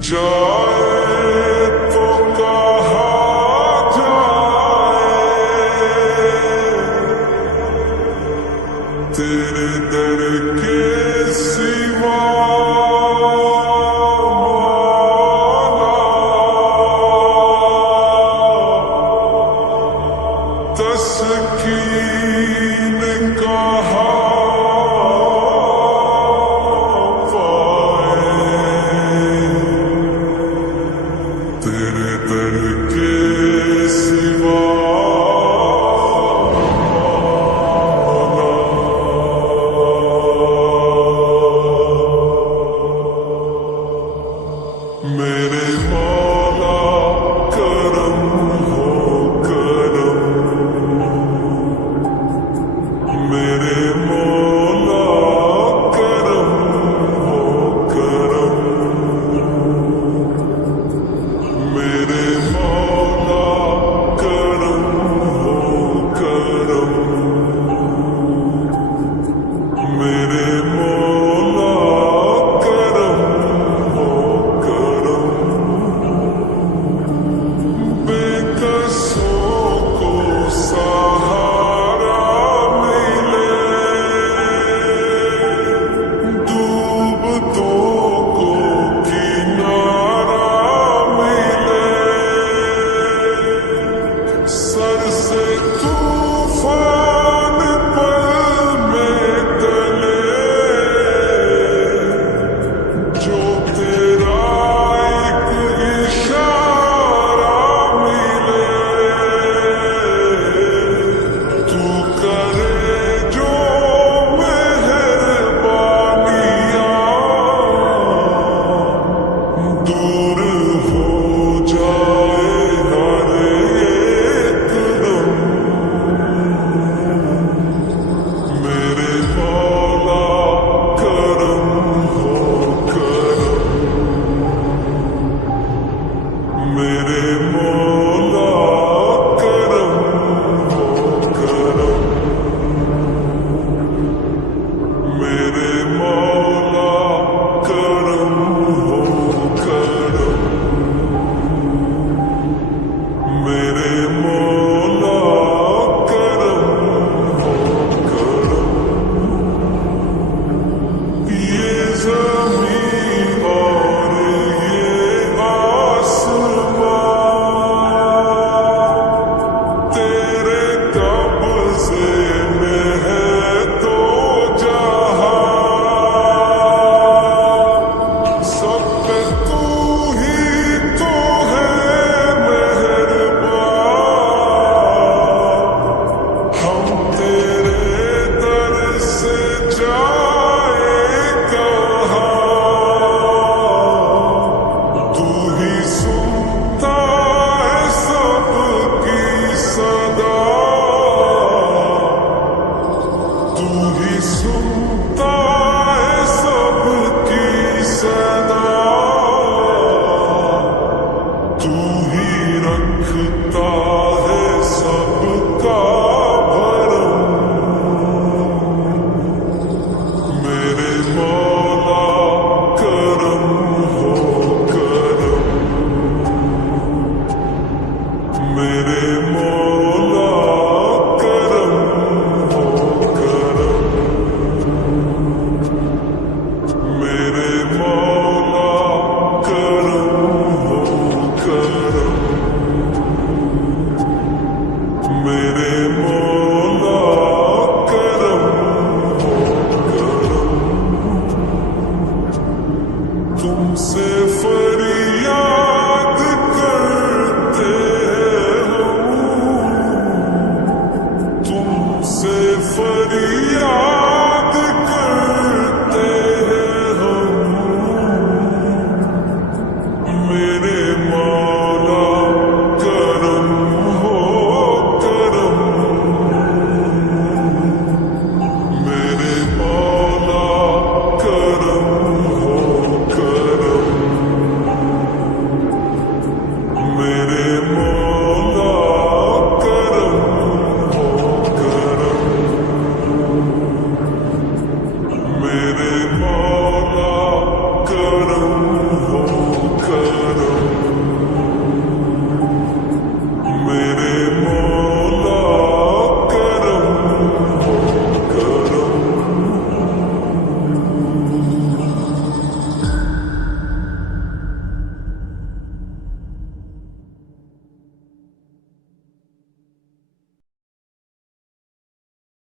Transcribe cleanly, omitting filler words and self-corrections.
जाए तो कहा जाए तेरे दर के सिवा तस्कीन कहा तेरे दर के सिवा मेरे मौला करम हो करम मेरे मौला करम हो करम मेरे मौला करम हो करम मेरे मौला करम हो करम बेकसों को सहारा मिले डूबतों को किनारा मिले सर से तूफान पल में टले जो तेरा एक इशारा मिले तू करे जो मेहरबानियां दूर हो जाए हर एक दम मेरे मौला करम हो करम मेरे मौला करम हो करम मेरे मौला करम हो करम मेरे मौला करम हो करम ये ज़मीं और ये आसमां तेरे कब्ज़े में है तो जहां सब पे तू ही तो है मेहरबान हम तेरे दर से जाए कहाँ तू ही सुनता है सबकी सदा तू ही सुनता है सबकी सदा तू ही रखता है सबका भरम मेरे मौला करम हो करम मेरे मौला करम हो करम मेरे मौला करम हो करम मेरे मौला करम हो करम तुमसे